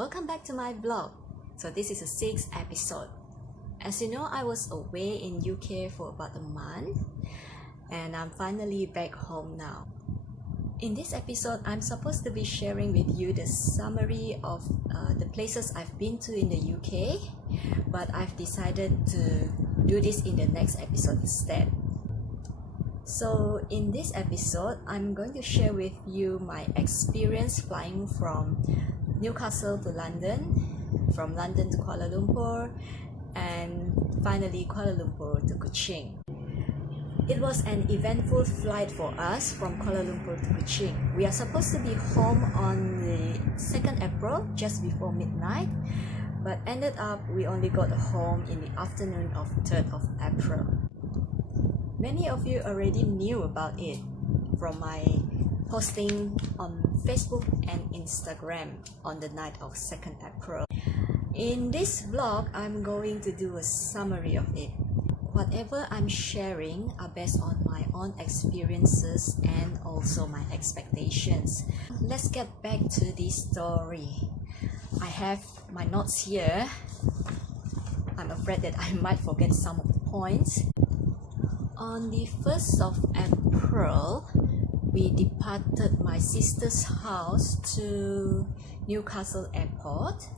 Welcome back to my vlog. So this is the 6th episode. As you know, I was away in UK for about a month and I'm finally back home now. In this episode, I'm supposed to be sharing with you the summary of the places I've been to in the UK, but I've decided to do this in the next episode instead. So in this episode, I'm going to share with you my experience flying from Newcastle to London, from London to Kuala Lumpur, and finally Kuala Lumpur to Kuching. It was an eventful flight for us from Kuala Lumpur to Kuching. We are supposed to be home on the 2nd April, just before midnight, but ended up we only got home in the afternoon of 3rd of April. Many of you already knew about it from my posting on Facebook and Instagram on the night of 2nd April. In this vlog, I'm going to do a summary of it. Whatever I'm sharing are based on my own experiences and also my expectations. Let's get back to this story. I have my notes here. I'm afraid that I might forget some of the points. On the 1st of April, we departed my sister's house to Newcastle Airport.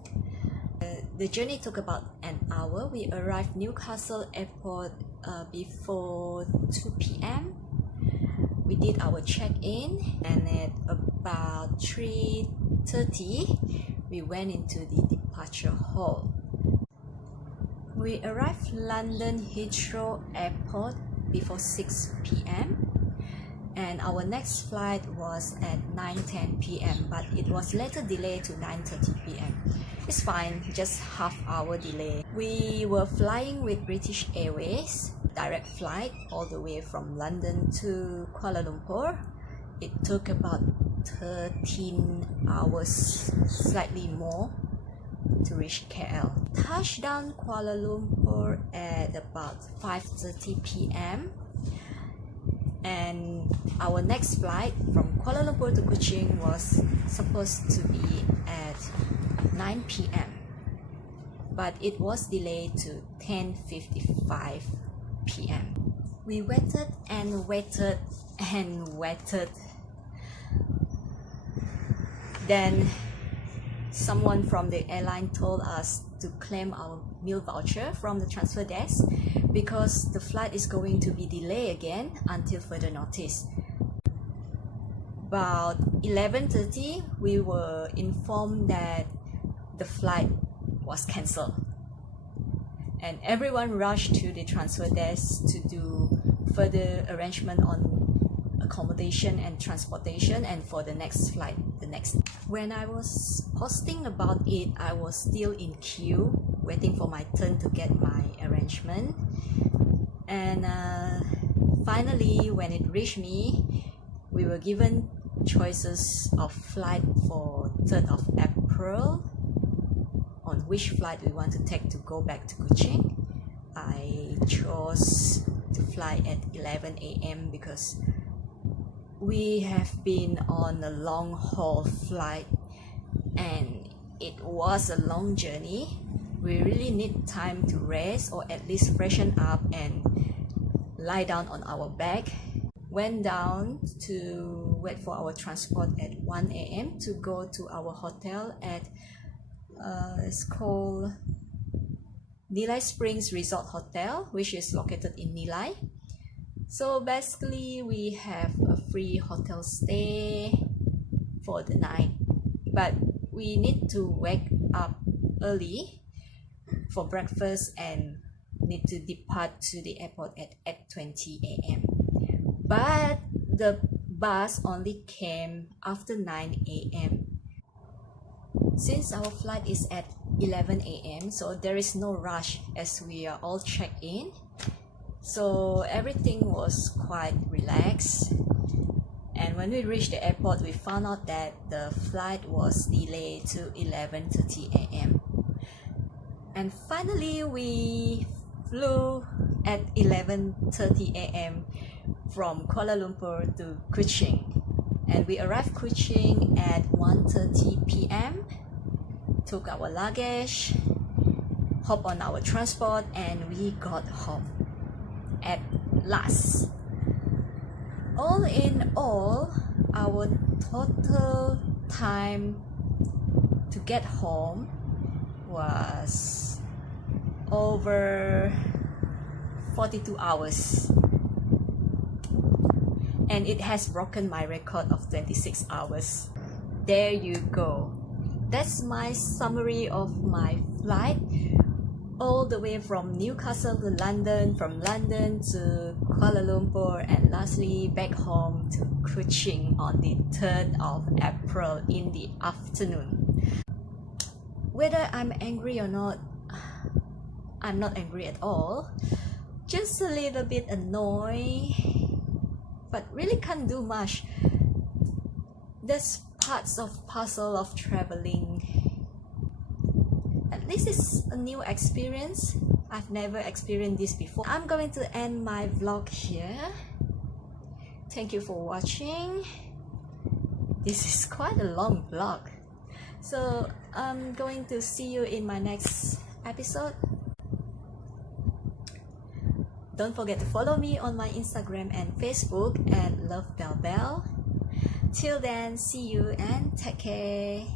The journey took about an hour. We arrived Newcastle Airport before 2 p.m. We did our check-in, and at about 3:30, we went into the departure hall. We arrived London Heathrow Airport before 6 p.m. and our next flight was at 9:10 p.m. but it was later delayed to 9:30 p.m. It's fine, just half-hour delay. We were flying with British Airways, direct flight all the way from London to Kuala Lumpur. It took about 13 hours, slightly more, to reach KL. Touchdown Kuala Lumpur at about 5:30 p.m. and our next flight from Kuala Lumpur to Kuching was supposed to be at 9 p.m. but it was delayed to 10:55 p.m. We waited and waited and waited. Then someone from the airline told us to claim our meal voucher from the transfer desk because the flight is going to be delayed again until further notice. About 11:30, we were informed that the flight was cancelled, and everyone rushed to the transfer desk to do further arrangement on accommodation and transportation and for the next flight the next. When I was posting about it, I was still in queue waiting for my turn to get my arrangement, and finally when it reached me, we were given choices of flight for 3rd of April on which flight we want to take to go back to Kuching. I chose to fly at 11 a.m. because we have been on a long haul flight and it was a long journey. We really need time to rest or at least freshen up and lie down on our back. Went down to wait for our transport at 1 a.m. to go to our hotel at it's called Nilai Springs Resort Hotel, which is located in Nilai. So basically we have a free hotel stay for the night, but we need to wake up early for breakfast and need to depart to the airport at 8:20 a.m. but the bus only came after 9 a.m. Since our flight is at 11 a.m. so there is no rush as we are all checked in. So everything was quite relaxed, and when we reached the airport, we found out that the flight was delayed to 11:30 a.m. and finally we flew at 11:30 a.m. from Kuala Lumpur to Kuching, and we arrived Kuching at 1:30 p.m. took our luggage, hopped on our transport, and we got home at last. All in all, our total time to get home was over 42 hours, and it has broken my record of 26 hours. There you go. That's my summary of my flight all the way from Newcastle to London, from London to Kuala Lumpur, and lastly back home to Kuching on the 3rd of April in the afternoon. Whether I'm angry or not, I'm not angry at all. Just a little bit annoyed, but really can't do much. That's parts of puzzle of traveling. At least it's a new experience. I've never experienced this before. I'm going to end my vlog here. Thank you for watching. This is quite a long vlog. So I'm going to see you in my next episode. Don't forget to follow me on my Instagram and Facebook at lovebellbell. Till then, see you and take care.